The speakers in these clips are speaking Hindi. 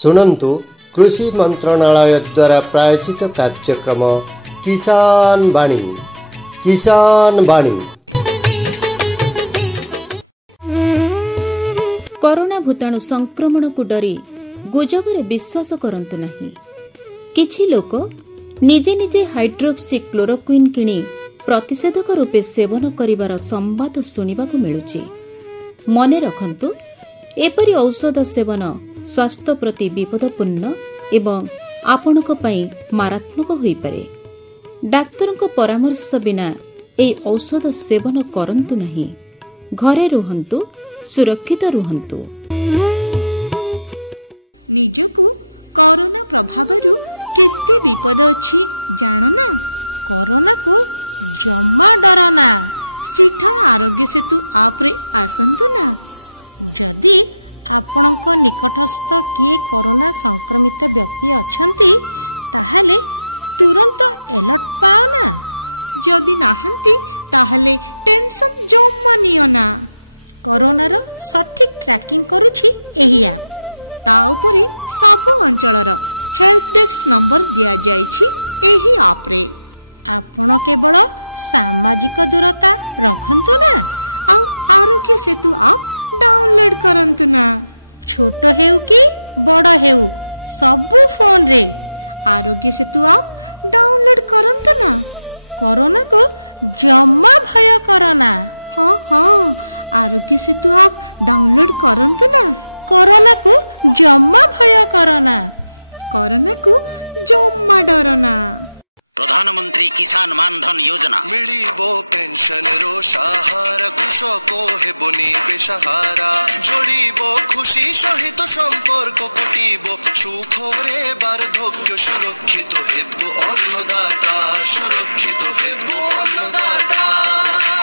शुणन्तु कृषि मंत्रणालय द्वारा प्रायोजित कार्यक्रम किसान वाणी। कोरोना भूताणु संक्रमण को डरी गुजबरे विश्वास करंतु नहीं। किछि लोक निजे निजे हाइड्रोक्सी क्लोरोक्विन किणी प्रतिषेधक रूपे सेवन करिवार संवाद सुनिबाकु मिलुछि। मने रखंतु एपरि औषध सेवन स्वास्थ्य प्रति विपदपूर्ण एवं आपणक पई मारात्मक होई पारे। डाक्तरक परामर्श बिना ए औषध सेवन करंतु नहीं। घरे रुहंतु, सुरक्षित रुहंतु। निजकु कोरोना प्रभावरु केते विपद अछि जानो ना। कोरोना को जम्मा डरना। सीधा आरोग्य सेतु आप रे आसंतु ना। जदि आपणक निकटस्थ किए कोरोना संक्रमित व्यक्ति अछंती ताहाले तुरंत अलर्ट पाओ ना। जदि नाहंती ताहाले टेंशन जम्मा नियो ना। कोरोना रो सठिक ट्रैकिंग करूछि एही ऐप। ता उपरे सबु अंचलर हेल्प डेस्क नंबर दिया जायछि एही ऐप रे। आपण केवल सामाजिक दूरता रखंतु ना आ आरोग्य सेतु ऐप डाउनलोड करंतु ना। छोट हेउ कि बड़ हेउ सबु फोन रे आरोग्य सेतु ऐप डाउनलोड करंतु ना। कोरोना को जम्मा भय करना। हाँ आरोग्य सेतु ऐप डाउनलोड करंतु ना। कोरोना को जम्मा भय करना। कोरोना को जम्मा डरना। प्रधानमंत्री किसान मानधन योजना मिलिबो पेंशन रो सहारा कृषको हेबोनी बेसहारा जोड़िबो खुशी सहित संपर्क कटिबो सुखरे बार्धक्य सुरक्षित हेबो अन्नदाता सुरक्षित हेबो अन्नदाता।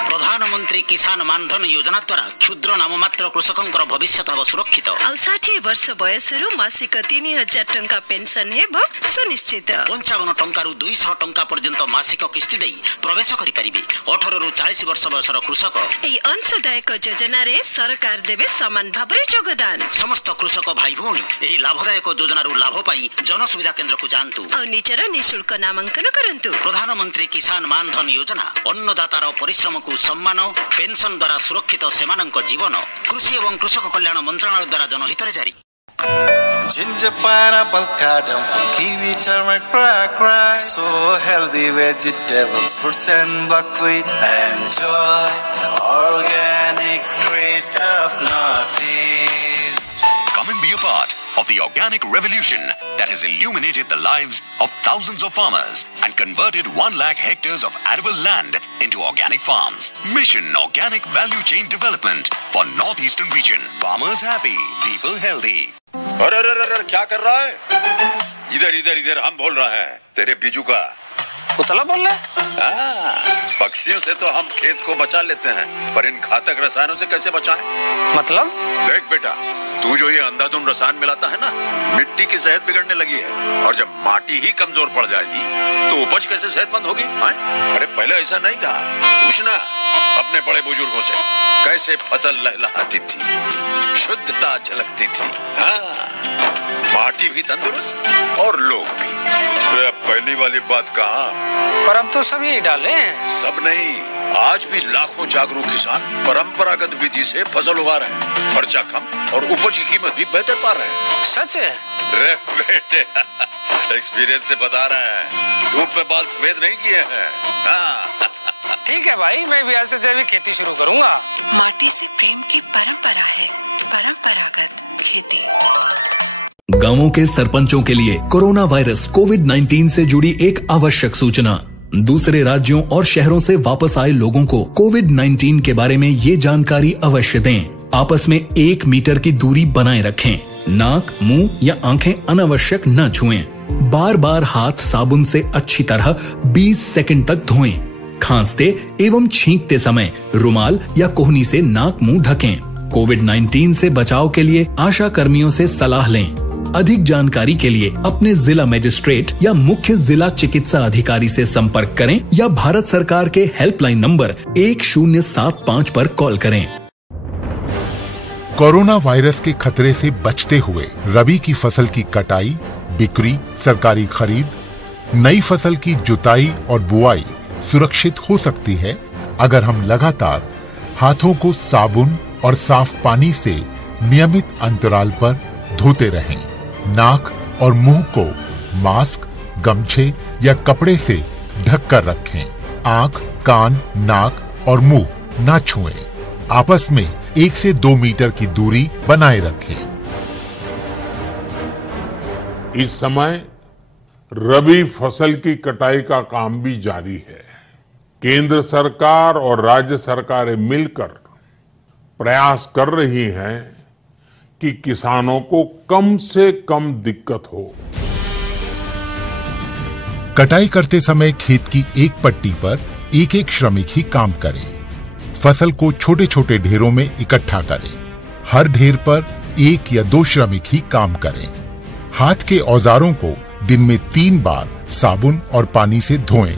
प्रधानमंत्री किसान मानधन योजना द्वारा क्षुद्र नाममात्र कृषकंकर भविष्य हब सुरक्षित। 60 वर्ष बयसरु मासिक 3000 टंका पेंशन हेबो सुनिश्चित। 55 टंकारु 200 टंका पर्यंत मासिक किस्ती देई प्रवेश करि परिबे। 18 रु 40 वर्ष बयसर कृषक एई अंशदायक योजना रे सरकार देबे समान भाबरे योगदान। समस्त कृषक भाई भौणी एही लाभदायक योजना रु लाभ पाई जन सुविधा केंद्र को जानतु और निजर निशुल्क नामांकन करंतु। प्रधानमंत्री किसान मानधन योजना अन्नदातार परिश्रम को सम्मान पेंशन द्वारा सुरक्षित सेमानक जीवन कृषि एवं कृषक कल्याण मंत्रालय द्वारा जनहित रे जारी। Ginger, pineapple, cardamom, kiwi, turmeric, black rice. So healthy vegetables, fruits and buckwheat. Enjoy organic treat of Northeast. Come and be a part of the organic revolution that has illuminated the lives of thousands of farmers and converted 1 lakh hectares of arable land into organic farms. Mission Organic Value Chain Development for Northeastern region. Farmers happy, people healthy. अरे क्या कर रहा है? इधर हम बोल रहे हैं तेरे बीजू का कुतला बोल रहा है? पक्षियों से तो हम खेत को बचा लेते हैं, पर इन घातक रसायनों से कैसे बचाएं? मतलब? देख बेटा, तू जो ये अंधाधुंध रसायन मिलाता है ना, मिट्टी की सेहत बिगड़ने लगी है। और जब माटी ही कमजोर पड़ जाएगी तो उपज कैसे सेहतमंद होगी? अरे पहले ऐसा नहीं था। पूछना अपने बड़े बुजुर्गों से, कैसे फसल लहलहाती थी, शुद्धता झलकती थी। हाँ, माटी भी तंदुरुस्त और लोग भी। पहली वाली बात कहाँ? पर अब तो सब यही डाले हैं। सब नहीं, आज भी लाखों जागरूक किसान परंपरागत विधि से फसल उगा रहे हैं। खर्चा कम और उपज की कीमत भी बेहतर पा रहे हैं। सच है? रे बेटे, एक्सपीरियंस से बता रहे हैं, धूप में बाल सफेद नहीं किए हैं। हाँ। ठीक है भाई, मैं भी आज से जैविक खेती शुरू करूंगा। माटी से प्रेम की परंपरा है परंपरागत खेती। गांवों के सरपंचों के लिए कोरोना वायरस कोविड-19 से जुड़ी एक आवश्यक सूचना। दूसरे राज्यों और शहरों से वापस आए लोगों को कोविड-19 के बारे में ये जानकारी अवश्य दें। आपस में 1 मीटर की दूरी बनाए रखें। नाक, मुंह या आंखें अनावश्यक न छुएं। बार बार हाथ साबुन से अच्छी तरह 20 सेकंड तक धोएं। खांसते एवं छींकते समय रुमाल या कोहनी से नाक मुंह ढकें। कोविड-19 से बचाव के लिए आशा कर्मियों से सलाह लें। अधिक जानकारी के लिए अपने जिला मजिस्ट्रेट या मुख्य जिला चिकित्सा अधिकारी से संपर्क करें या भारत सरकार के हेल्पलाइन नंबर 1075 पर कॉल करें। कोरोना वायरस के खतरे से बचते हुए रबी की फसल की कटाई, बिक्री, सरकारी खरीद, नई फसल की जुताई और बुआई सुरक्षित हो सकती है अगर हम लगातार हाथों को साबुन और साफ पानी से नियमित अंतराल पर धोते रहें। नाक और मुंह को मास्क, गमछे या कपड़े से ढककर रखें। आंख, कान, नाक और मुंह न छुएं। आपस में 1 से 2 मीटर की दूरी बनाए रखें। इस समय रबी फसल की कटाई का काम भी जारी है। केंद्र सरकार और राज्य सरकारें मिलकर प्रयास कर रही हैं कि किसानों को कम से कम दिक्कत हो। कटाई करते समय खेत की एक पट्टी पर एक श्रमिक ही काम करे। फसल को छोटे छोटे ढेरों में इकट्ठा करें। हर ढेर पर 1 या 2 श्रमिक ही काम करें। हाथ के औजारों को दिन में 3 बार साबुन और पानी से धोएं।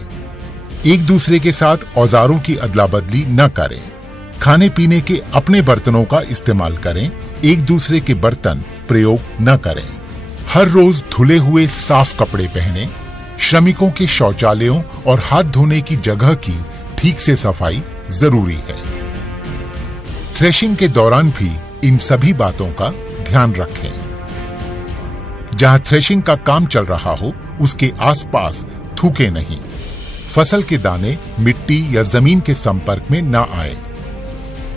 एक दूसरे के साथ औजारों की अदला बदली न करें। खाने पीने के अपने बर्तनों का इस्तेमाल करें। एक दूसरे के बर्तन प्रयोग न करें। हर रोज धुले हुए साफ कपड़े पहनें। श्रमिकों के शौचालयों और हाथ धोने की जगह की ठीक से सफाई जरूरी है। थ्रेशिंग के दौरान भी इन सभी बातों का ध्यान रखें। जहां थ्रेशिंग का काम चल रहा हो उसके आसपास थूके नहीं। फसल के दाने मिट्टी या जमीन के संपर्क में न आए।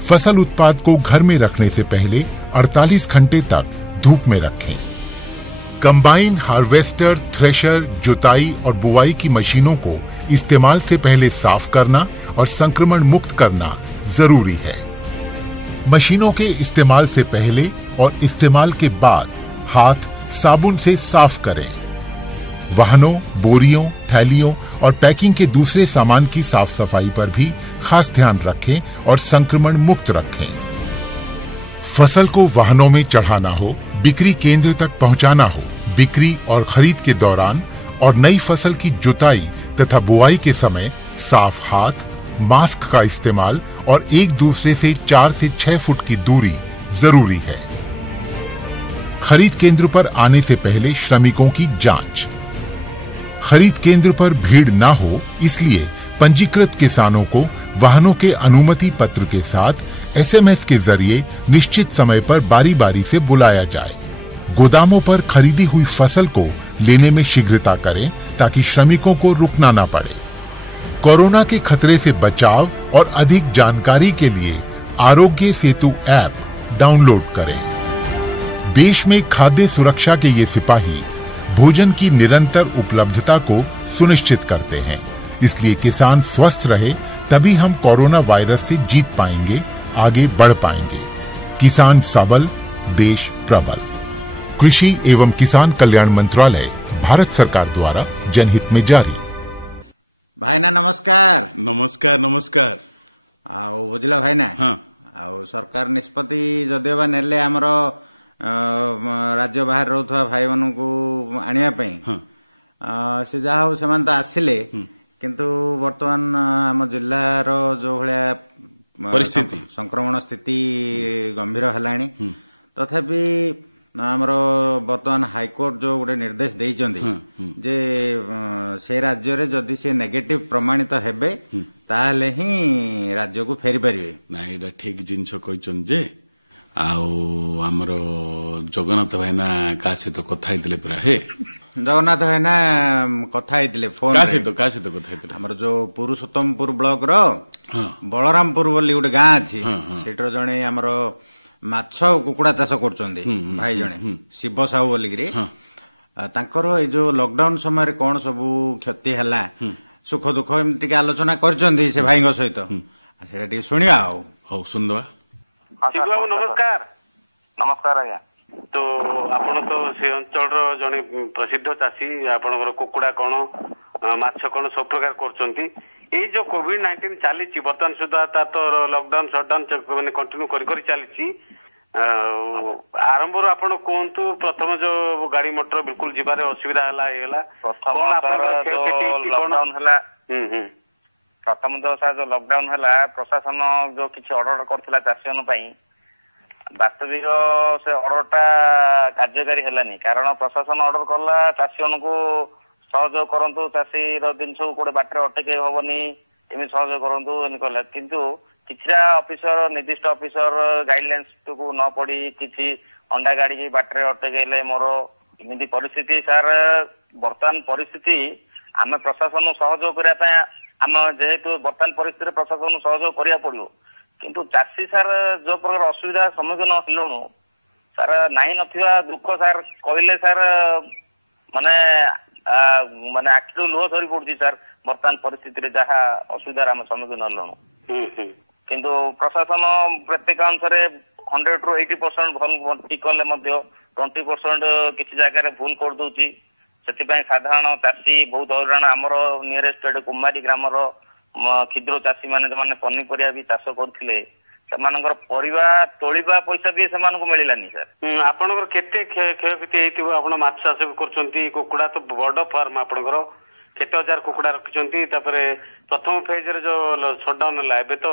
फसल उत्पाद को घर में रखने से पहले 48 घंटे तक धूप में रखें। कंबाइन, हार्वेस्टर, थ्रेशर, जुताई और बुआई की मशीनों को इस्तेमाल से पहले साफ करना और संक्रमण मुक्त करना जरूरी है। मशीनों के इस्तेमाल से पहले और इस्तेमाल के बाद हाथ साबुन से साफ करें। वाहनों, बोरियों, थैलियों और पैकिंग के दूसरे सामान की साफ सफाई पर भी खास ध्यान रखें और संक्रमण मुक्त रखें। फसल को वाहनों में चढ़ाना हो, बिक्री केंद्र तक पहुंचाना हो, बिक्री और खरीद के दौरान और नई फसल की जुताई तथा बुआई के समय साफ हाथ, मास्क का इस्तेमाल और एक दूसरे से 4 से 6 फुट की दूरी जरूरी है। खरीद केंद्र पर आने से पहले श्रमिकों की जांच। खरीद केंद्र पर भीड़ न हो इसलिए पंजीकृत किसानों को वाहनों के अनुमति पत्र के साथ SMS के जरिए निश्चित समय पर बारी बारी से बुलाया जाए। गोदामों पर खरीदी हुई फसल को लेने में शीघ्रता करें ताकि श्रमिकों को रुकना न पड़े। कोरोना के खतरे से बचाव और अधिक जानकारी के लिए आरोग्य सेतु ऐप डाउनलोड करें। देश में खाद्य सुरक्षा के ये सिपाही भोजन की निरंतर उपलब्धता को सुनिश्चित करते हैं। इसलिए किसान स्वस्थ रहे तभी हम कोरोना वायरस से जीत पाएंगे, आगे बढ़ पाएंगे। किसान सबल, देश प्रबल। कृषि एवं किसान कल्याण मंत्रालय, भारत सरकार द्वारा जनहित में जारी। भाईना नमस्कार। नमस्कार नमस्कार। आउ बुझल भाईना। हाँ। आउ सरकार निष्पत्ति जदिओ नेले आमर राज्य बाहर रोथुवा भाई मानू आनिया पई से जहा हो समान तो आसिले किंतु वर्तमान आम जिल्लार जो भलिया परिस्थिति संक्रमण स्थिति गंभीर हलाणी तथापि आमर वर्तमान हाईकोर्ट जो गोटे निर्देश देइचंदी जे से राज्य रे जदि से नेगेटिव प्रमाणित हेबे ताले ही राज्य को फेरी परिबे ना। एटा ठीक जिंस कहिचन जे आउ आमर जगन्नाथ भाईना का सहित कथा हैतिले पुरा हे जगन्नाथ भाईना कथा हैतिले फोन का सहित कथा हैतिले हमर जो पुरुषोत्तमपुर ब्लॉक रो बलरामपुर बोली गोटे गाँ अछि सेटर जणे हमर माछ कुकुड़ा चाष करचंदी भाई जणे शिव साहू बोलिकरी तांकर ए जो लॉकडाउन समय रे कोन सब क्षति हला सुख दुख एमति के आलोचना करचंदी से भाईଙ୍କ सहित सेटा टी सुनिया हो सुनदवा। शिव बाबू नमस्कार। नमस्कार आज्ञा। तो आपण तो से अंचल जने प्रसिद्ध चाषी आपनकर कुकुड़ा कोन माछ कोन सब प्रकार करचंती। ए जो कोविड-19 चली बर्तमान सुधा तो लॉकडाउन शटडाउन मैंने कंटिन्यू करी चली आरंभ आपण कहतु प्रथम जो गाड़ी मोटर बिल्कुल जीवार असुविधा प्रथम जो लॉकडाउन है प्रशासन जो किसी ऑर्डर करथिला चाषीन पई ବାସ୍ତବିକ ସେ ଅର୍ଡରଟା କାର୍ଯ୍ୟକାରୀ ହେଲାନି, କାରଣ ପ୍ରଶାସନ ଅର୍ଡର କଲା ଚାଷୀ ମାନଙ୍କୁ ସହଯୋଗ କରନ୍ତୁ, ଚାଷୀର ଜିନିଷକୁ ଗୋଟେ ବାଟରେ ଅଟକେଇ ହବନି, ଏମିତି ସହଯୋଗ କରନ୍ତୁ ଏମିତି କଲା। କିନ୍ତୁ କିଛିଟା ଅଫିସର ନିର୍ଦ୍ଦିଷ୍ଟ ଅଫିସର ଗାଇଡଲାଇନ୍ସ କୁ ନ ପଡି କିଛି ଅଣ୍ଡା ଗାଡିକି ବାଟରେ ଅଟକେଇଲେ ମୋର ଏମିତି ପରିସ୍ଥିତି। ସାର୍ ବର୍ତ୍ତମାନ ପରିସ୍ଥିତି ଆମେ ପ୍ରଶାସନ ସହଯୋଗ କରିବା ପାଇଁ ଆମ ଯେହେତୁ ବର୍ତ୍ତମାନ ପରିସ୍ଥିତିରେ ପ୍ରଶାସନ ସହଯୋଗ କରିବାକୁ ପଡିବ, କିନ୍ତୁ ଚାଷୀ ସାର୍ ଯୋଉ ପ୍ରକାର ଅସୁବିଧା ସମ୍ମୁଖୀନ ହେଲୁଣୁ ସାର୍ ନାହିଁ ନଥିବା ଦୁଃଖ ସାର୍ କହିଲେ ସାର୍ ମାନେ ମାନେ ଆଖିରୁ ଲୁହ ଝରି ପଡୁଛି ସାର୍। ବର୍ତ୍ତମାନ ପରିସ୍ଥିତିରେ ଯାହା ଅସୁବିଧାର ଆମେ ସମ୍ମୁଖୀନ ହେଲୁଣୁ, କିନ୍ତୁ ପ୍ରଶାସନ ପ୍ରତ୍ୟେକ ଅନୁସାରେ 100 ରୁ 80% ଭଲ ଠିକ କଲେ ମଧ୍ୟ 20% କିଛି ଜାଗାରେ ଭୁଲ କରିଦଉଛି। ସେଥିପାଇଁ ସାଧାରଣ ଚାଷୀ ବହୁତ ହଇରାଣ। ଆମର ନିୟରେଷ୍ଟ କୁମାରୀ ଗ୍ରାମର କ୍ଷୁଦ୍ର ଚାଷୀ ମାନେ ଯୋଉମାନେ ପନିପରିବା ବି ଚାଷ କରୁଥିଲେ ସେମାନଙ୍କର ପରିବା ତୋଳିବା ପଇସା ବି ସେମାନଙ୍କୁ ମିଳିଲାନି ସାର୍। ଆପଣଙ୍କର କେତେ କ୍ଷୟକ୍ଷତି ହେଇଥିବ? ଆପଣ ମାଛ ଚାଷ ବି କରୁଛନ୍ତି, କୁକୁଡା ତ ବଡ ଫାର୍ମ ଆପଣଙ୍କର, କେତେ ହଜାର କୁକୁଡା ରଖିଛନ୍ତି? ତାପରେ ପ୍ରଥମ ଫେଜ ରେ ଯୋଉ ସଟଡାଉନ ହେଲା ଏବେ ତ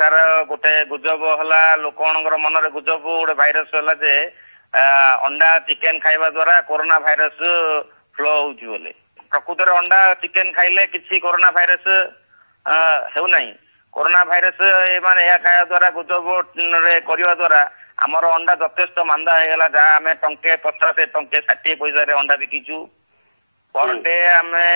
ସାର୍ ଗୋଟେ ଗୁଜବ ହେଲା, ଲୋକମାନଙ୍କର ମନରେ ଗୁଜବ ଗୋଟେ ଭାଇରସ ହେଲା ଯେ ଅଣ୍ଡା ଚିକେନ ଖାଇବା ଦ୍ଵାରା କୋରୋନା ଭାଇରସ ଫ୍ଲୋ ହଉଛି ବୋଲି। ପ୍ରକୃତରେ ଅଣ୍ଡା ଚିକେନ ଖାଇଲେ କିଛି କୋରୋନା ଭାଇରସ ହେଉନାହିଁ। କୋରୋନା ଭାଇରସ ମାନେ ଏହା ଖାଇବା ଦ୍ଵାରା ଗୁଜବରେ କରିବା ଦ୍ଵାରା ଆମର ଅଣ୍ଡା ଯଥେଷ୍ଟ ମାନ୍ଦା ହେଇଗଲା, ଯାହା ଆମେ ଟଙ୍କେ 50 ଟଙ୍କେ 60 ପଇସାରେ ଅଣ୍ଡା ବିକିଛୁ ପର ଡେ। ଆମେ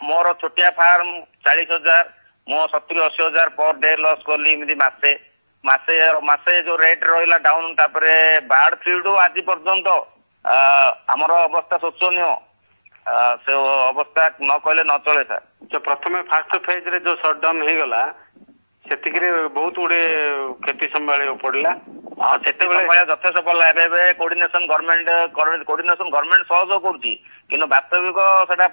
ମୋର ଛୋଟିଆ ଫାର୍ମ 40,000 ମୁଁ 70-80,000 ପର ଡେ ଲସ୍ କଲି ଏମିତି ମାସେ ଯୋଉ ରେଟ୍ ରହିଲା ଡାଉନ। ତାପରେ ବାର୍ଡ ଫ୍ଲୁ ଆଜି ପର୍ଯ୍ୟନ୍ତ ଆମର ଅବସ୍ଥା ଶୋଚନୀୟ, ସେ ଅବସ୍ଥା ନ କହିଲେ ନ ଚଳେ ସାର୍। ପ୍ରଥମେ ଫାଷ୍ଟ ଫେଜ ରେ ଯୋଉ ସଟଡାଉନ ହେଇଗଲା ସେତିକିରେ ବହୁତ ଗୁଡେ କ୍ଷତି ସମ୍ଭାଳିବାକୁ ପଡିଲା। ସେତେବେଳେ ଯଥେଷ୍ଟ ପଡିଲା। ଏବେ କୋର୍ଡିନେସନ ଗଭର୍ଣ୍ଣମେଣ୍ଟ ସହଯୋଗ କରୁଛି, କିନ୍ତୁ ବାସ୍ତବିକ ସେଟା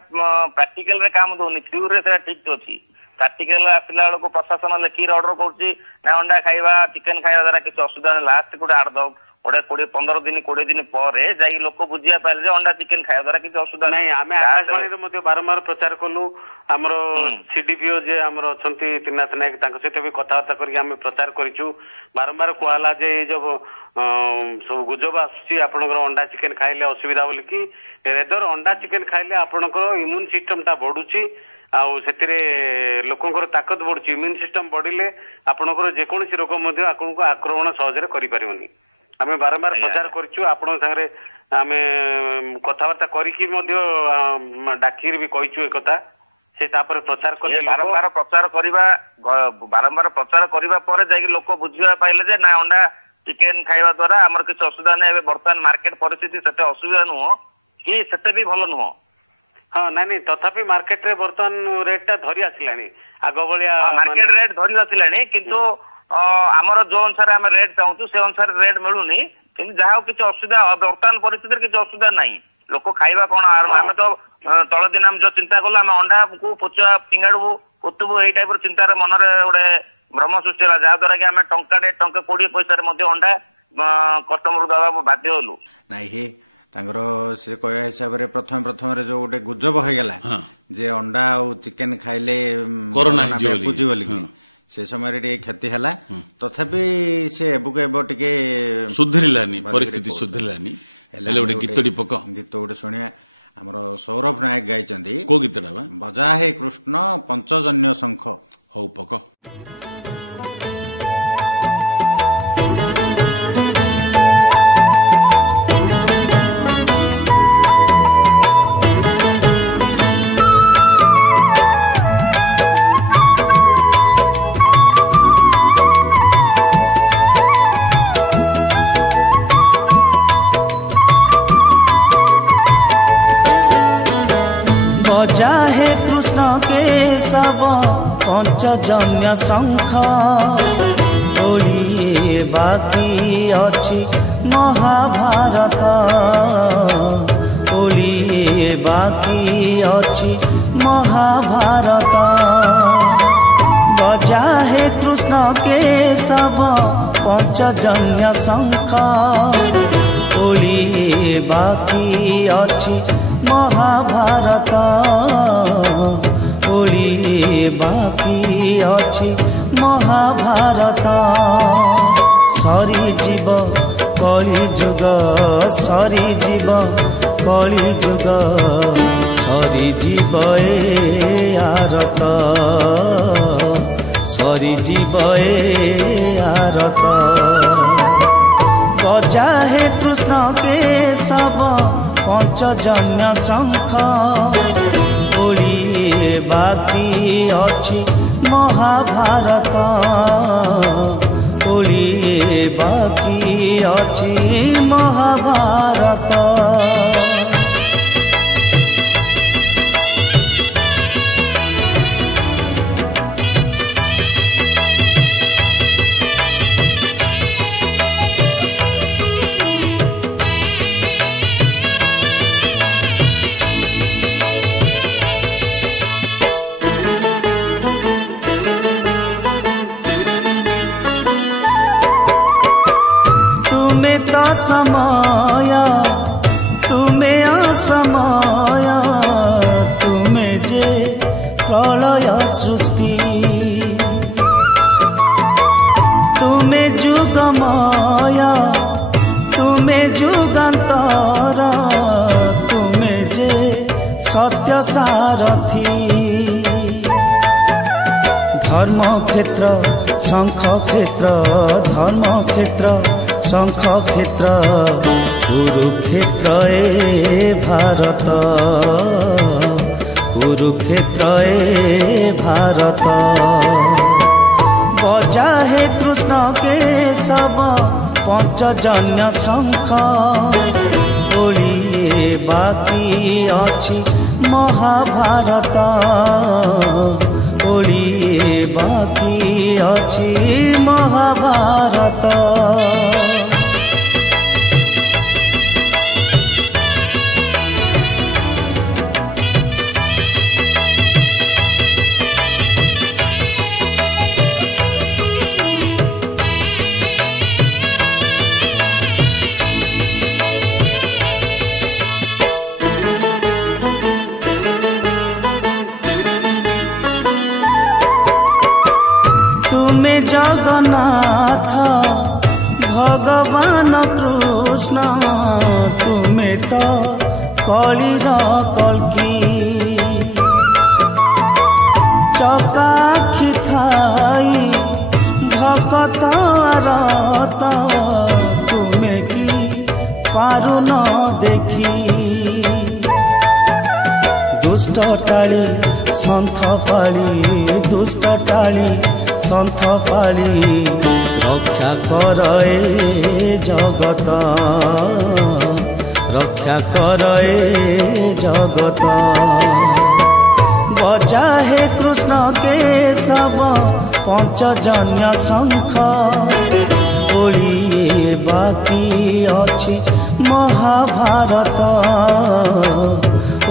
ପ୍ରାକ୍ଟିକାଲ ରେ କାମ ଦଉନି। ଥିଓରିରେ ସେଟା ଠିକ ଅଛି, ପ୍ରାକ୍ଟିକାଲ ଆସିଲା ବେଳକୁ ପ୍ରଶାସନ ଲେଖିକି ଅର୍ଡର କରୁଛି ନା ଅଣ୍ଡା ଖାଇବା ଚିକେନ ଖାଇବା ଦ୍ୱାରା କିଛି ଅସୁବିଧା ନାହିଁ। ଲାଷ୍ଟ ଗୋଟେ 15 ଦିନ 20 ଦିନ ପରେ ଯାଇକି ଲୋକ ବୁଝିବା ପାଇଲେ ଯେ ଅଣ୍ଡା ଚିକେନ ଖାଇବା ଦ୍ୱାରା କିଛି ଅସୁବିଧା ନାହିଁ। ଆମେ ଆକାଶବାଣୀରେ ମଧ୍ୟ ବାରମ୍ବାର ପ୍ରଚାର କଲୁ। ଆମର ସିଡିପିଓ ଯେ ଆମର ଅଛନ୍ତି ତ୍ରିନାଥ ନାୟକ, ତାଙ୍କ ସହିତ ବି କଥାବାର୍ତ୍ତା କରିକି ଆମେ ପ୍ରଚାର କରିଛୁ। ବାରମ୍ବାର କୁହାହେଲା ଯେ ଏଇ ଯୋଉ ସବୁ ଗୁଜବ ଆସୁଛି ଆପଣଙ୍କର ଅଣ୍ଡା ଚିକେନ ଖାଇଲେ ଅସୁବିଧା ବୋଲିକି, ରେଦର ଅଣ୍ଡା ଚିକେନ ଖାଇଲେ ଆପଣଙ୍କର ଇମ୍ୟୁନ ସିଷ୍ଟମ ଟା ବଢୁଛି, ଆଉ ସେଥିରେ ଲୋକଙ୍କର ତାକତ ବଢୁଛି। ଇମ୍ୟୁନ ସିଷ୍ଟମ ବଢିଲେ ଆପଣଙ୍କର ଯେକୌଣସି ରୋଗ ମଧ୍ୟ ଆପଣଙ୍କୁ ଆକ୍ରମଣ ସହଜରେ କରିପାରିବନି। ଆମେ ବାରମ୍ବାର ପ୍ରଚାର କରିଛୁ, ଆପଣଙ୍କ ସାଙ୍ଗରେ ଆମେ କଥାବାର୍ତ୍ତା କରିକି ମଧ୍ୟ ଡାକିରି ବି କହିଛୁ ଏକଥା। ସେ ତାପରେ ପ୍ରଚାର କଲେ ବାରମ୍ବାର ପ୍ରଚାର କରିବା ପରେ ଯାଇକି ଲୋକ ବୁଝିବା ପାଇଲେ ଯେ ନା ଅଣ୍ଡା ଚିକେନ ଖାଇବା ଦ୍ୱାରା ଆମର କିଛି ଅସୁବିଧା ନାହିଁ। ଏବେ ବର୍ତ୍ତମାନ ମାର୍କେଟ ପରିସ୍ଥିତି ସେତେ ଅସୁବିଧା ନୁହଁ କି ସେତେ ବି ଭଲ ନୁହଁ। ହଁ ନାଇଁ ତଥାପି ମାର୍କେଟ ରେ ବର୍ତ୍ତମାନ ରେଟ୍ ଟା ଧରି ଆସିଲାଣି, ଆଗ ଭଳିଆ ମାର୍କେଟ ରେଟ୍ ଧରି ଆସିଲାଣି, କିନ୍ତୁ ଆମର ଯୋଉ ଅନୁସାରେ ଆମେ ରେଟ୍ ଚାହୁଁଛୁ ସେ ଅନୁସାରେ ରେଟ୍ ମିଳୁନି। କିନ୍ତୁ ଯାହା କିଛି ଅସୁବିଧା ବର୍ତ୍ତମାନ ପରିସ୍ଥିତିରେ କିଛି ଅସୁବିଧା ନାହିଁ। ଲୋକ ଖାଇବା କଣ ଆମେ ତ ତଳ ଦିନ ଆମେ ଯୋଉ ଚିନ୍ତା କଲୁ ଆମେ ଅଣ୍ଡାକୁ ପୋଚା ଫିଙ୍ଗାଡିବୁ ପୋତୁବୁ ଏଇ ଟାଇପ ର ଚିନ୍ତାରେ ମନରେ ଗୋଟେ ଭ୍ରମ ସୃଷ୍ଟି ହେଲା, ଯାହା ଦ୍ୱାରା କି ଆମେ ଟଙ୍କେ 20 ପଇସାରେ ମଧ୍ୟ ଅଣ୍ଡା କଷ୍ଟମର ଦବାକୁ ବାଧ୍ୟ ହେଲୁ। ନାଇଁ ତାଙ୍କର ସେ କହିବା ହିସାବରେ ପ୍ରଥମରେ ଯୋଉ ଗୋଟେ ଗୁଜବ ହେଇଗଲା ଯେ ଅଣ୍ଡା ଆଉ ଚିକେନ ଖାଇଲେ କରୋନା ବ୍ୟାପୁଛି ବୋଲିକି, ସେ ସମୟରେ ଟିକେ କ୍ଷତି ହେଲା। ତଥାପି ସେ ଏବକୁ ଏବେ ଟିକେ ସୁଧୁରିଲାନି, ପରିସ୍ଥିତି ସୁଧୁରିଲାନି। ହେଲେ ଗୋଟେ ଗୀତ ଗୋଟେ ଶୁଣିବା। ଆମର ସୌରଭ ନାୟକ ଗାଇଛନ୍ତି। କୋଉ ଗୀତଟା ବା? ବଜା ହେ କୃଷ୍ଣ ପଞ୍ଚଜନ୍ୟ ଶଙ୍ଖ। ହଉ ପକ। बजा हे कृष्ण केशव पंचजन्य शंख, ओलिए बाकी अछि महाभारत, ओलिए बाकी अछि महाभारत। बजा हे कृष्ण केशव पंचजन्य शंख, ओलिए बाकी अछि महाभारत, ओली बाकी अछि महाभारत सरी जीव कली जुग सरी जीव कली जुग सरी जीव आरत सरी जीव आरत बजा हे कृष्ण के सब पंचजन्य शंख ओली बाकी अछि महाभारत ओली बाकी अछि महाभारत समय तुम्हें असमय तुम्हें जे प्रलय सृष्टि तुम्हें जुगमय तुम्हें जुगान्तर तुम्हें जे सत्य सारथी धर्म क्षेत्र शंख क्षेत्र धर्म क्षेत्र शंख क्षेत्र कुरुक्षेत्र ए भारत कुरुक्षेत्र ए भारत बजा हे कृष्ण के सब पंचजन्य शंख ओली बाकी अछि महाभारत ओली बाकी अछि महाभारत जगन्नाथ भगवान कृष्ण तुम्हें तो कलिर कल्की चकाखी थाई भकत आरत तुम्हें की पारु न देखी दुष्ट टाली सन्थ पाली दुष्ट टाली सन्थ पाली रक्षा कर जगत रक्षा कर जगत बजा हे कृष्ण के सब पंचजन्य शंख ओली बाकी अछि महाभारत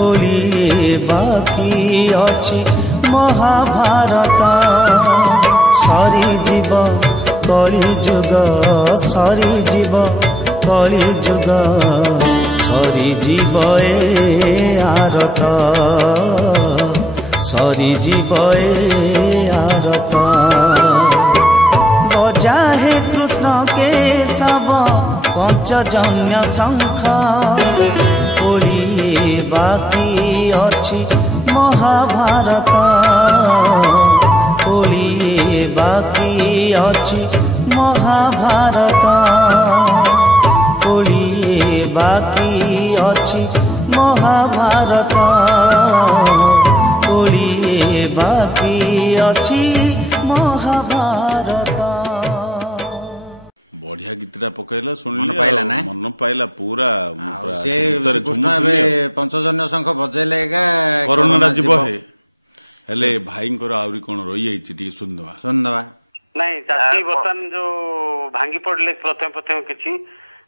ओली बाकी अछि महाभारत सरी जीव कली जुग सरी जीव कली जुग सरी जीव आरत सरी जीव आरत बजा हे कृष्ण के सब पंचजन्य शंख ओली बाकी अछि महाभारत ओली बाकी अछि महाभारत ओली बाकी अछि महाभारत ओली बाकी अछि महाभारत बढ़िया गीतटा पकैला सुनली पाइला ना मन पाइला पूरा से कृष्ण पंचजन्य शंख बजेले कोरोना जीव है हेले भाईंकर आउरी कोन रही जाइछि टी सुनदवा नहीं चाची बर्तन जो भांगी पड़ले प्रथम किछि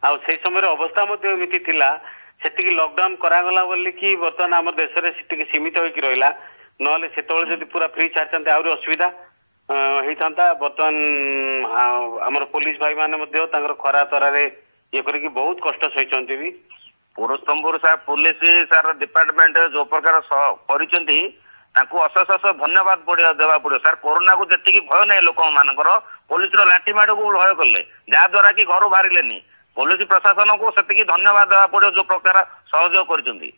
आ से समय अवस्था मध्ये एमिति थिला सेतिकी लॉकडाउन करागला बोली कि बर्तन आम देश रे सेतिकी सीमित होइकी रहिला नले सेतोल जदी पूरा फ्री छाड़चंते आउरी असुविधा हेइथांता बर्तन हमर पुलिस भाई माने मध्ये तांगर खरा तरा रे ये करी कि बहुत कष्ट सहिचंती भी पुरुषोत्तमपुर सार पुलिस सार डिपार्टमेंट जो प्रकार करिसंती ତାଙ୍କୁ ଅଶେଷ ଅଶେଷ ଧନ୍ୟବାଦ ଦେବା ପଡିବ ସାର୍। କୋରୋନା କୁ ଯେତିକି ଭୟ ନାହିଁ ଲୋକମାନଙ୍କର, ପୋଲିସର ଲାଠି ମାଡକୁ ଭୟ କଲେ, ଯାହା ଦ୍ୱାରା କି ଘରୁ ବାହାରିଲେନି। ପୋଲିସ ପ୍ରଶାସନକୁ ସେତିକି ଧନ୍ୟବାଦ ଦେବା ପଡିବ ଯୋଉ ପ୍ରକାର ସହଯୋଗ କରିଛନ୍ତି।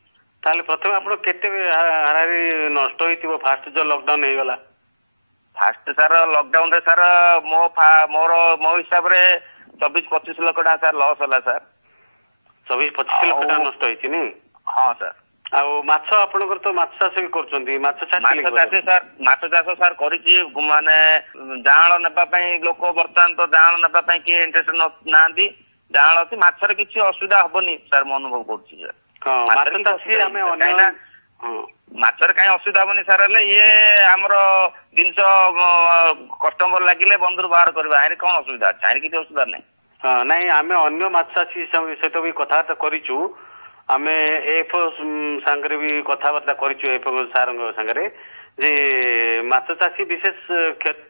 ତାହେଲେ ପ୍ରଥମେ ଆପଣ କେତେ ହାରାହାରି ନଷ୍ଟ ହେଇଥିବ ଫାଷ୍ଟ ଯୋଉ ଲକଡାଉନ ହେଇଗଲା? ଫାଷ୍ଟ ସାର୍ ଲକଡାଉନ ରେ ସାର୍ ମୋ ହିସାବରେ 24-25 ଲକ୍ଷ ଟଙ୍କା ସାର୍ ଲସ୍ ହେଲା ସାର୍। 24-25 ଲକ୍ଷ ଟଙ୍କା ନଷ୍ଟ ହେଇଛି ନି? ହଁ ସାର୍। ଆଉ ମାଛ ଆପଣଙ୍କର ତ ମାଛ ଚାଷ ବି କରୁଛନ୍ତି, ମାଛ ଚାଷ ସାର୍ କରିଛି। ମାନେ ଜାଆଁଳ ନେବା ପାଇଁ ଲୋକ ବର୍ତ୍ତମାନ ତ ଜାଆଁଳ ନେବା ପାଇଁ କିଏ ଇଣ୍ଟରେଷ୍ଟ ନାହାନ୍ତି। ଜାଆଁଳ ଅଛି, ମାଛରେ କିଛି ଅସୁବିଧା ହବନି ସାର୍ ମୁଁ ଅନୁଭବ କରୁଛି ସାର୍। ମାଛରେ କାହିଁ ଅସୁବିଧା ହବନି ସାର୍। ହେଲେ ଇଏ ଆମର ଜିନିଷ କଷ୍ଟମର ଲାଗିଲେ ବନ୍ଧୁରୁ ବାହାର କରିବା, ଆରେ କଣ ଅସୁବିଧା ଅଛି? ଆରେ କିଛି ଅସୁବିଧା ନାହିଁ। ହଁ ନାଇଁ, ଆମେ ଅନ୍ୟ ମାଛ ଚାଷୀ ସହିତ ବି କଥାବାର୍ତ୍ତା କରିଛୁ। ଆମେ ଏଫ ସାଙ୍ଗରେ ବି କଥାବାର୍ତ୍ତା କରିଛୁ, ଏଫ ସାରଙ୍କ ସାଙ୍ଗରେ, ଯେ ମାଛ ଚାଷୀ ବିଶେଷ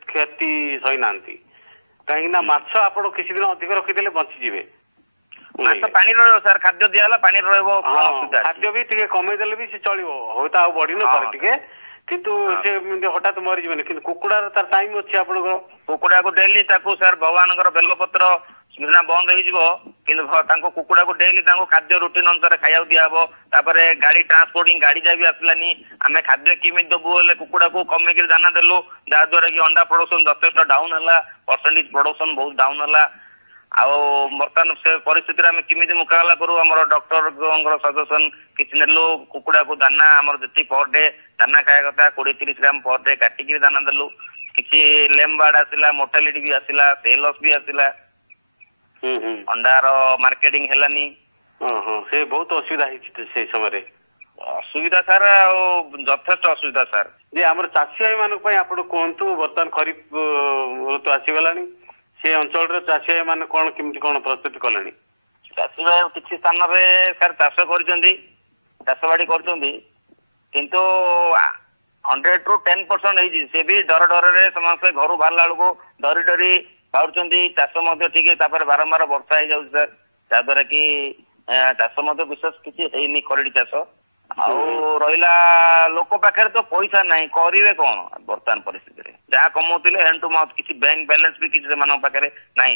କ୍ଷତି ସହିନାହାନ୍ତି। କାହିଁକି ନା ମାଛ ଆପଣ କିଛି ଦିନ ଅଧିକ ରଖିଦେଲେ ବଞ୍ଚିଯିବେ। ପାଣି ରହିବ ସାର୍, ଖାଦ୍ୟ ଦିଆହେଲା ପାଣି ରହିବ, ଖାଦ୍ୟ ବି ଟିକେ କମେଇଦେଲେ ବି ସେ ଚଳିବ, ହୁଏତ ଆଉ ବଢି ନପାରେ ଟିକେ, କିନ୍ତୁ ସେ ହଠାତ୍ ମରିଯିବନି। କିନ୍ତୁ କୁକୁଡାର ତାର ଟାଇମ ଅଛି ଆପଣଙ୍କର। କୁକୁଡାକୁ ଡେଲି ତାକୁ ସାର୍ ଭଗବାନଙ୍କର ବେଲପତ୍ର ସିନା ବନ୍ଦ ହେଇଯିବ, କିନ୍ତୁ ତାଙ୍କୁ କୁକୁଡାକୁ ଡେଲି ତାଙ୍କୁ ଖାଦ୍ୟ ରୁଟିନ ଅନୁସାରେ ଖାଇବାକୁ ଦିଆହବ। ତାପରେ ଗାଡି ଟ୍ରାନ୍ସପୋର୍ଟିଂ ଗାଡି ଯାହା ବି ଆସିଲାନି, ଆମେ ଖାଦ୍ୟ କେମିତି ଦବୁ ହେଲେ କୁକୁଡାକୁ କମେଇକି ଦାନା ଦେଲୁ, ଯାହା ଦ୍ୱାରା କି ଅଣ୍ଡା ପ୍ରଡକ୍ସନ ଯଥେଷ୍ଟ ଡାଉନ ହେଲା, ପରସେଣ୍ଟେଜ ପ୍ରଡକ୍ସନ ବହୁତ ଡାଉନ ହେଲା। ଆଉ ବର୍ତ୍ତମାନ ସେ ପରିସ୍ଥିତିରେ ଆମେ କେମିତି ମୁକାବିଲା କରୁ, ଆମର ଡକ୍ଟରଙ୍କର ସଜେସନ କିଛି ନେଲୁ। କୁକୁଡାକୁ ଦାନା ଆମର ଯେତିକି ପର ଡେ ଦାନା ଖାଇବା କଥା 20-30 ଗ୍ରାମ ପର ଡେ କାଟିକି ଦାନା ଦେଲୁ। କିଛି ଲେମ୍ ବାର୍ଡ ଆସିଲା, ମୋର୍ଟାଲିଟି ବି ଆସିଲା, ସେଲସ୍ ବି ଆସିଲା, ଅଣ୍ଡାର ମାର୍କେଟିଂ ହେଲାନି। ସେ ବହୁତ ଅସୁବିଧା ହେଇଛି ସେଇ ସମୟରେ। ଅସୁବିଧା ସାର୍, ଆଉ ଯଥେଷ୍ଟ ଅସୁବିଧା ସାର୍। ଯେ ଆମର ଚାଷୀ ଭାଇ ମାନଙ୍କ ପାଇଁ ଆପଣ କୁହନ୍ତୁ, ବର୍ତ୍ତମାନ ଖରିଫ ଋତୁ ଆସିଗଲାଣି, ସେ ଅଞ୍ଚଳର ଚାଷୀ ଭାଇ ମାନେ କଣ କେମିତି କଣ ପ୍ରସ୍ତୁତି କଲେଣି? ଚାଷୀ ଭାଇ କିଛି ସ୍ଥାନରେ ସାର୍ ଚାଷ କରିଛନ୍ତି, ଚାଷ ବାଡି କରୁଛନ୍ତି, କିନ୍ତୁ 100ରୁ 10% ହେଇଛି। ସେ ବି ଡରରେ ସମସ୍ତେ ଘରୁ ବାହାରିଲା ବେଳକୁ ଡରି ବାହାରୁଛନ୍ତି। ଚାଷ ମଧ୍ୟ ଠିକ, ତାପରେ ବାରମ୍ବାର ବର୍ଷା ହେଇଯାଉଛି ସାର୍, ଯାହାଦ୍ୱାରା କି ଚାଷ ମଧ୍ୟ ବିଶେଷ କିଛି ହେଇନି, ଖରିଡି ଚାଷ। ଆଉ ରହିଲା ଲୋକ ପାଖରେ ତ ପଇସା ନାହିଁ, କରିବେ କଣ ବର୍ତ୍ତମାନ ପରିସ୍ଥିତିରେ? ଯାହା କମଉଥିଲେ ହ୍ୟାଣ୍ଡ ଟୁ ମାଉଥ, କିଛି ବ୍ୟାଙ୍କ ବାଲାନ୍ସ ବି କିଛି ସେମାନଙ୍କ ପାଖରେ ନାହିଁ।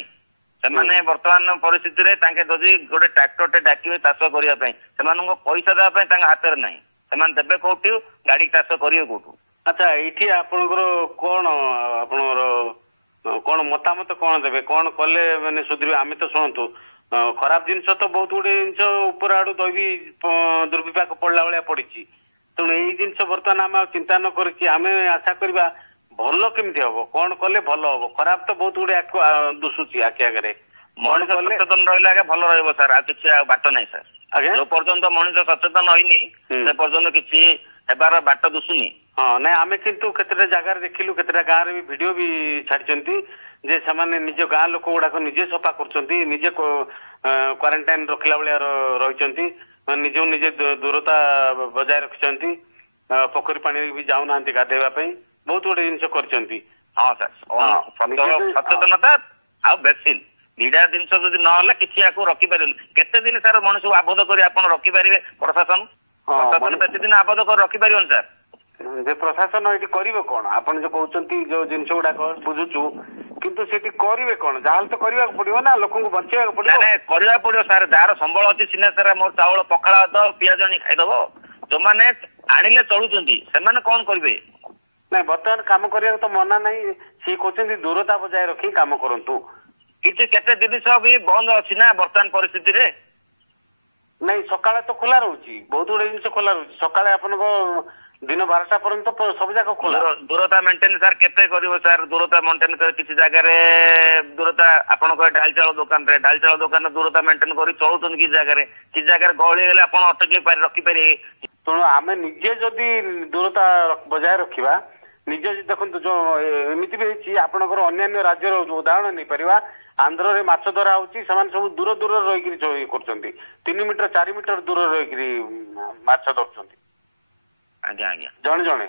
ସେମାନେ ବର୍ତ୍ତମାନ ପରିସ୍ଥିତିରେ ତାଙ୍କେ ଯଦି ଗୋଟେ ଟ୍ରାକ୍ଟରଟେ ଡାକିବେ ଚାଷ କରିବା ପାଇଁ, ସେମାନଙ୍କୁ ପଇସା ଦେବା ପାଇଁ ତାଙ୍କ ହାତରେ ନାହିଁ। ସେମାନେ ଦେବେ କୋଉଠୁ, ଗାଡି ଚାଷ କରିବେ କୋଉଠୁ? ଆଚ୍ଛା, ଏଇଠି ଆପଣଙ୍କର କଣ ମତାମତ କଣ ଦେବେ? କଣ କଲେ ମାନେ ସୁଧରିବେ? ଆମେ ତ ଶୁଣନ୍ତୁ ଖରାପ ଜିନିଷ ତ ବହୁତ ଗୁଡେ ଜିନିଷ ଉପର ଆଡୁ ଦୈବୀ ଦୁର୍ବିପାକ ପଡିଲା ଭଳିଆ ପଡିଛି। ତେଣୁ ଏଇ ଜିନିଷ ବର୍ତ୍ତମାନ ଆମେ ଆଉ ଚିନ୍ତା ନ କରିକି ଆମେ ଆଶା କରିବା ଭଲ କେମିତି ହବ, କଣ କଲେ ଭଲ ହବ? ଖରାପ ତ ବହୁତ ଗୁଡେ ଦୁଶୁଛି ଆଖି ଆଗରେ। ମଣିଷ ସଚେତନ ରହିଲେ ଆଜ୍ଞା ଭଲ ରହିବ ସାର୍, ଆଉ କିଛି ବାଟ ନାହିଁ ସାର୍। ଯୋଉ ପର୍ଯ୍ୟନ୍ତ ମଣିଷ ସଚେତନ ହେଇନି ସେ ପର୍ଯ୍ୟନ୍ତ କିଛି ହେବାର ବାଟ ଦୁଶୁନି। ହଁ ନାଇଁ, ଆମେ କିନ୍ତୁ କେତେଟା ଜାଗାରେ ଦେଖିଲୁ, କେତେଟା ଗାଁରେ ବି ଭିଡିଓ ବି ଛାଡିଛନ୍ତି ଯେ ସେମାନେ ନିଜ ଗାଁ ଲୋକ ଗୁଡାକ ନିଜେ ସଫା କରୁଛନ୍ତି, ନିଜେ କ୍ୱାରେଣ୍ଟାଇନ ରଖିଲା ଭଳିଆ ରହିଛନ୍ତି, ନିଜକୁ ନିଜେ ଦୂରତା ବଜାୟ ରଖିଛନ୍ତି, ପୋଖରୀ ପାଣିରେ ବି ଯାଉନାହାନ୍ତି ଗାଧେଇବା ପାଇଁ, ବହୁତ ଗୁଡେ ଜିନିଷ କରିଛନ୍ତି। ହଁ ସାର୍, ସଚେତନତା ଆଉ ଭ୍ୟାକ୍ସିନ ଦିଟା ଜିନିଷ ଯଦି ନହେଲେ କିଛି ଆକୁ ରଖିପାରିବେନି। କେତେ ଦିନ ସାର୍ ମଣିଷକୁ ଆବଦ୍ଧ କରି ଆପଣ ରଖିପାରିବେ? ପ୍ରଶାସନ ବେଶୀ ଦିନ ଆବଦ୍ଧ କରି ରଖିପାରିବନି ସାର୍। ଯେ ପ୍ରଶାସନ ଏଠି କରିବେ କଣ? ଆପଣ ଯୋଉ କହୁଛନ୍ତି ଯୋଉ ଜିନିଷ ଗୁଡାକ ବୁଝୁଛୁ, କିନ୍ତୁ ସେଠି କରିବେ କଣ? ଯାହାହେଲେ ତ କରିବାକୁ ପଡିବ ନା, ଲୋକଙ୍କୁ ବଞ୍ଚେଇବାକୁ ପଡିବ। କରିବାକୁ ପଡିବ ସାର୍, ଯାହାର ସମ୍ବଳ ଅଛି ସିନା ସାର୍ ମୋର ଚାଉଳ ପଖାଳ ଭାତ ପିଆଜ ଆଣି ଖାଇଦବ। ଯୋଉମାନେ ଆଣିଲେ ଚଳୁଛନ୍ତି ସେମାନେ କଣ କରିବେ? ନାଇଁ, ବର୍ତ୍ତମାନ କାମ କରିବାକୁ ତ ମନା ନାହିଁ, ସିଏ କହୁଛନ୍ତି ଦୂରତା ବଜାୟ ରଖି କାମ କରନ୍ତୁ। କିଛି କେତେ ଜିନିଷ ବି ବନ୍ଦ ଅଛି ନା ବର୍ତ୍ତମାନ ପରିସ୍ଥିତିରେ। ନାଇଁ, ସକାଳେ ତ ଖୋଲା ରହୁଛି, ବହୁତ ଗୁଡେ ଜିନିଷ ଖୋଲା ରହୁଛି। ସକାଳେ ଆପଣଙ୍କ ଦିନ 12ଟା ପର୍ଯ୍ୟନ୍ତ ସବୁ ଯାକ ଖୋଲା। ଦୂରତା ମେଣ୍ଟେନ ସାର୍ କେତେ କରିବ ସାର୍? ଦୂରତା ମେଣ୍ଟେନ କରି କିଛି ଜାଗାରେ ଦୂରତା, ଆପଣଙ୍କ ଡାଲି ଚାଉଳ ଦୋକାନରେ ଦୂରତା ମେଣ୍ଟେନ କରି ଚଳୁଛନ୍ତି, କିଛି ଜାଗାରେ ଗହଳି ହେଲେ ଆପଣ ଅଟକି ରଖିପାରିବେ। ତେଣୁ ଆମେ ନିଜେ ଯଦି ଦୂରତା ବଜାୟ ରଖିବା, ନିଜେ ଦେଖନ୍ତୁ ଯୋଉ ଏମିତି ବି ହେଇଛି, ଆପଣଙ୍କର ଅନ୍ୟାନ୍ୟ ରାଜ୍ୟର ଉଦାହରଣ ନେଇପାରିବା। ଆନ୍ଧ୍ରରେ ମାଛ ଧରା ହଉଛି, ସେମାନେ ସବୁ ଦୂରରେ ରହିକିରି ଇଏ କରୁଛନ୍ତି, 3 ମିଟର 4 ମିଟର ଦୂରରେ ରହିକିରି ମାଛ ଧରୁଛନ୍ତି। ଆଜ୍ଞା ଆଜ୍ଞା, ଜଣେ।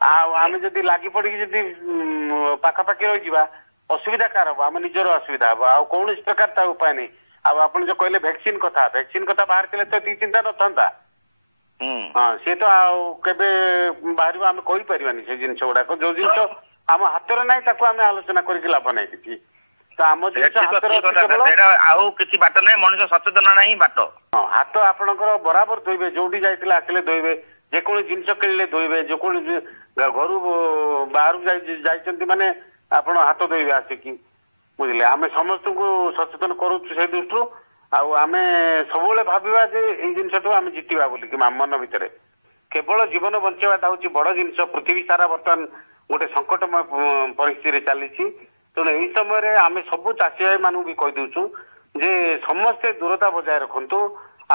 ଆଉ ଆମେ ଯଦି ଲାଗି ପଡିକି ଯଦି ପାଖାପାଖି ରହିଯିବା, ଅସୁବିଧା କାହାର ହବ? ଆମେ ନିଜର ଅସୁବିଧା ହବ, ଆଉ କୌଣସି ପ୍ରକାର ତା ଉପାୟ ନାହିଁ। ଆଉ ଆପଣ ଯୋଉ କହିଲେ ଭ୍ୟାକ୍ସିନ କଥା ବାହାରିଥିଲେ ତ ଏତିକି ଚିନ୍ତା ନଥାନ୍ତା। ହଁ ସିଏ ତ ଆଉ କେବେ ବାହାରିବ ଆମେ କହିପାରିବାନି ସେ ଜିନିଷ ଗୁଡାକ। ଯୋଉ ଜିନିଷ ଆମ ହାତରେ ନାହିଁ ତାକୁ ଆମେ ଆଲୋଚନା କରିକି ଲାଭ ନାହିଁ କିଛି। ତ ଆମ ଜିନିଷ ଆଉ କିଛି ବାଟ ନାହିଁ, ମଣିଷ ସଚେତନ ନାହିଁ ବାଟ। ହଁ ହାତ ଆପଣଙ୍କର ବରାବର ଧୋଇବେ, ଯୋଉଠି ଯାଇଥିଲେ ଆସିଲେ ଧୋଇବେ, ଯେକୌଣସି ଜିନିଷ କିଣିଲେ ଧୋଇବେ, ଯେକୌଣସି ଘରୁ ବାହାରକୁ ଯାଇଛନ୍ତି ମାନେ ଆପଣ ହାତ ଧୋଇବେ ଆସିକି, ବୁଝିଲେ। ଆମେ ସମସ୍ତଙ୍କୁ ସଚେତନ କରୁଛୁ ସେଇ ଦୃଷ୍ଟିରୁ। ଆଉ ଆମେ ସବୁବେଳେ ଭାବିବା ଯେ ଏଇ ଜିନିଷଠୁ ଆମେ ଜିତିବା ବୋଲିକି ମନ ଭିତରେ। କେବଳ ଜୀବନ ବଞ୍ଚେଇବାଟା ହଉଛି ବଡ ଜିନିଷ। ପୃଥିବୀ ସାରା ବର୍ତ୍ତମାନ ଗୋଟେ ସଙ୍କଟମୟ ପରିସ୍ଥିତିରେ ଚାଲିଛି। ତେଣୁ ଏଇ ସମୟରେ ଆମେ ସବୁ ଚାଷୀ ଭାଇ ମାନଙ୍କୁ ବି କହିଦଉଛୁ ଯେ ସମସ୍ତେ ଦୂରତା ବଜାୟ ରଖନ୍ତୁ।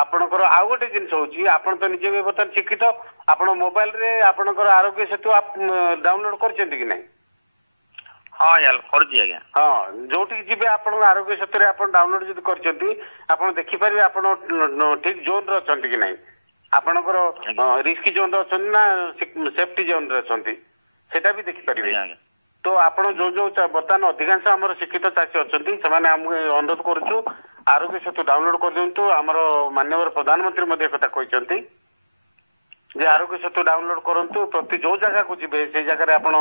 ଆପଣଙ୍କର ଆଉ ଗୋଟେ ଜିନିଷ ହଉଛି, ଆପଣ ତ ନିଜେ ବି ବର୍ତ୍ତମାନ ଶିକ୍ଷିତ, ଆପଣ ମୋବାଇଲରେ ଆପଣଙ୍କର ଆରୋଗ୍ୟ ସେତୁ ଆପ୍ ଡାଉନଲୋଡ କରିଛନ୍ତି କି ନାହିଁ? ହଁ କରୁଛି ଆଜ୍ଞା। ହଁ ଯୋଉଠିକି ଯିବେ ଆପଣଙ୍କ ଆରୋଗ୍ୟ ସେତୁରେ ଆପଣ ଡାଉନଲୋଡ ଯଦି କରିଛନ୍ତି, ଆପଣ ଦେଖିପାରିବେ ଆପଣ ଠିକ ଜୋନରେ ଅଛନ୍ତି କି ନାହିଁ, ଆପଣଙ୍କର ରିସ୍କ ଜୋନରେ ଅଛନ୍ତି ନା ସେଫ୍ଟି ଜୋନରେ ଅଛନ୍ତି, ସେଟା ବି ଦେଖିପାରିବେ। ତ ଆପଣ ଯୋଉ ବର୍ତ୍ତମାନ ଅଧିକାଂଶ ଆମର ଶିକ୍ଷିତ ଚାଷୀ ଅଛନ୍ତି, ସେମାନେ ଆମକୁ ଅନୁରୋଧ କରୁଛୁ ଆରୋଗ୍ୟ ସେତୁ ଡାଉନଲୋଡ କରିଦିଅନ୍ତୁ। ଆମର ମାନ୍ୟବର ପ୍ରଧାନମନ୍ତ୍ରୀ ମଧ୍ୟ କଥା କହିଛନ୍ତି ଯେ ଆରୋଗ୍ୟ ସେତୁ ଡାଉନଲୋଡ କରନ୍ତୁ। ପ୍ରତି ଯୋଉ ଜାଗାକୁ ଯିବେ ସେଇ ଜାଗାରେ ଆପଣ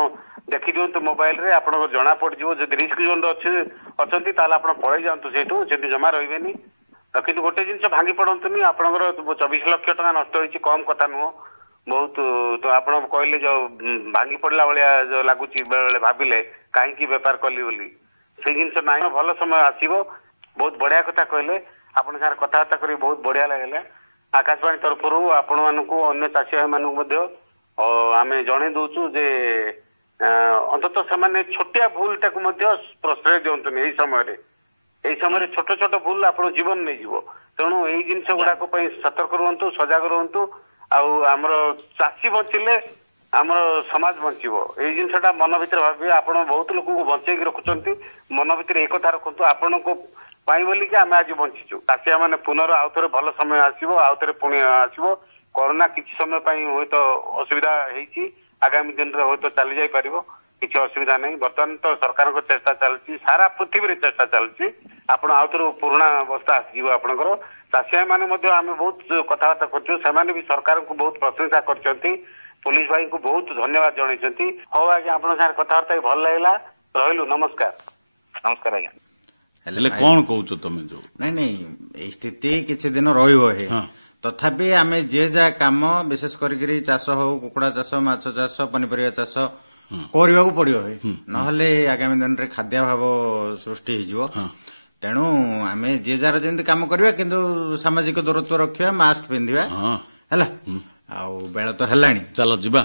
ଦେଖିଦିଅନ୍ତୁ ମୋବାଇଲରେ, ଆପଣଙ୍କୁ ଜଣା ପଡିଯିବ। ଯଦି ରିସ୍କ ଜୋନରେ ଅଛନ୍ତି ତାହେଲେ ଆପଣ ପଳେଇ ଯାଆନ୍ତୁ ସେଇଠୁ, ସେଠି ଜମା ରହିବେନି। କିନ୍ତୁ ଗୋଟେ ଜିନିଷ ଭାଙ୍ଗି ପଡନ୍ତୁନି, ଆପଣଙ୍କର 24 ଲକ୍ଷ ଟଙ୍କା ନଷ୍ଟ ହେଇଛି, କମ କଥା ନୁହଁ ବହୁତ। ତ ଆପଣ କହିଲେ ଯୋଉ ଭାଙ୍ଗି ପଡିଲା ଭଳିଆ ଯୋଉ ଲାଗୁଛି ବେଳେବେଳେ ଭାବିଲେ କାହିଁକି ବେପାର କଲି ବୋଲି, ସେଇ ଜିନିଷ ନାହିଁ। ଭଲ ସମୟ ଆସିବ। ବହୁତ ବଢିଆ କଥା କହିଲେ, ଆପଣଙ୍କ ସାଙ୍ଗରେ କଥାବାର୍ତ୍ତା କରି ବହୁତ ବଢିଆ ଲାଗିଲା। ଆକାଶବାଣୀ ତରଫରୁ ଆପଣ ମାନଙ୍କୁ ଅନ୍ୟ ଚାଷୀ ଭାଇ ମାନଙ୍କୁ ମଧ୍ୟ ଆମେ ଜଣେଇ ଦଉଛୁ ଯେ ଅନ୍ତତଃ ସେମାନେ ଛୋଟିଆ ଭୁଲଟାକୁ ମଧ୍ୟ ପ୍ରଶ୍ରୟ ଦିଅନ୍ତୁନି। ଏଇ ସମୟରେ ଛୋଟ ଛୋଟ ଭୁଲ ଆପଣ ଜୀବନ ନେଇଯିବ। ତେଣୁ ଏଇ ଜିନିଷ ଗୁଡାକ ପାଇଁ ସତର୍କ ରୁହନ୍ତୁ, ସଜାଗ ରୁହନ୍ତୁ। ଆଉ ଆମର ଚାଷୀ ବଞ୍ଚିଲେ ଆମର ସମାଜ ବଞ୍ଚିବ। ଏଇ ଜିନିଷଟା ମନ ଭିତରେ ଭାବିବେ। ଆପଣ ବହୁତ ଲୋକଙ୍କୁ ବଞ୍ଚେଇକି ରଖୁଛନ୍ତି, ମନ ଭିତରେ ଏ କଥା ରଖନ୍ତୁ, ଆପଣଙ୍କ ପାଇଁ ବୋଲିକି ଆମେ ଆଜି ବଞ୍ଚିଛୁ। ଚାଷୀଆ ମାନେ ଆଉଥରେ ଭଲ ସମୟ ଆସିବ, ଆଉଥରେ ପୁଣି ଆସିବ। କରୋନା କିଛି ସମୟ ପାଇଁ ହୁଏତ ଅସୁବିଧା ହେଇଛି, ଆଗାମୀ ଦିନରେ ହୁଏତ ଚାଲି ଯାଇପାରିବ, କିଛି ଅସୁବିଧା ନାହିଁ। ବର୍ତ୍ତମାନ ତ ସରକାରଙ୍କ ଚେଷ୍ଟା ଚାଲିଛି, ସାରା ପୃଥିବୀରେ ଚେଷ୍ଟା ଚାଲିଛି, ଆପଣ ଆଉଥରେ ପୁରୁଣା ଅବସ୍ଥା ଆସିଯିବ ଆପଣଙ୍କର। ଚାଷୀ ମାନେ ମଧ୍ୟ ଆମେ ବହୁତ କଥାବାର୍ତ୍ତା କରୁଛୁ, ସେମାନେ ବି ସରକାରଙ୍କୁ ବହୁତ ପ୍ରଶଂସା କରିଛନ୍ତି, ପୋଲିସ ଭାଇଙ୍କୁ ବହୁତ ଧନ୍ୟବାଦ ଜଣାଇଛନ୍ତି। ହଉ ଆଜ୍ଞା, ଆପଣଙ୍କ ସାଙ୍ଗରେ କଥାବାର୍ତ୍ତା ଭଲ ଲାଗିଲା, ରହିଲୁ, ନମସ୍କାର। ନମସ୍କାର ଆଜ୍ଞା। ହେଲେ କଣ କହୁଛ ତମେ? ଯୋଉ ନାଇଁ ଏଇ ସ୍ଥିତି କିଛି ଦିନ ରହିବ। ତଥାପି ଆମେ ଯିଏ ଯାହା କାମ ବିଶେଷ କରିକିରି ଚାଷ ହଉ, କୁକୁଡ଼ା ଚାଷ, ମାଛ ଚାଷ, ପନିପରିବା ଚାଷ କରିବାକୁ ପଡିବ। ନହେଲେ ଆଗାମୀ ଦିନରେ ଖାଦ୍ୟାଭାବ ସୃଷ୍ଟି ହେଇଯିବ। ତେଣୁ ଆମେ ଯିଏ ଯାହାର ଯେମିତି କାମ କରିବା, କିନ୍ତୁ ସାମାଜିକ ଦୂରତ୍ୱ ରଖିବା, ମାସ୍କ ପିନ୍ଧିବା, ହେଲା। ଆଉ ବେଳ ତ ହେଲାଣି, ଚାଲ ଯିବା।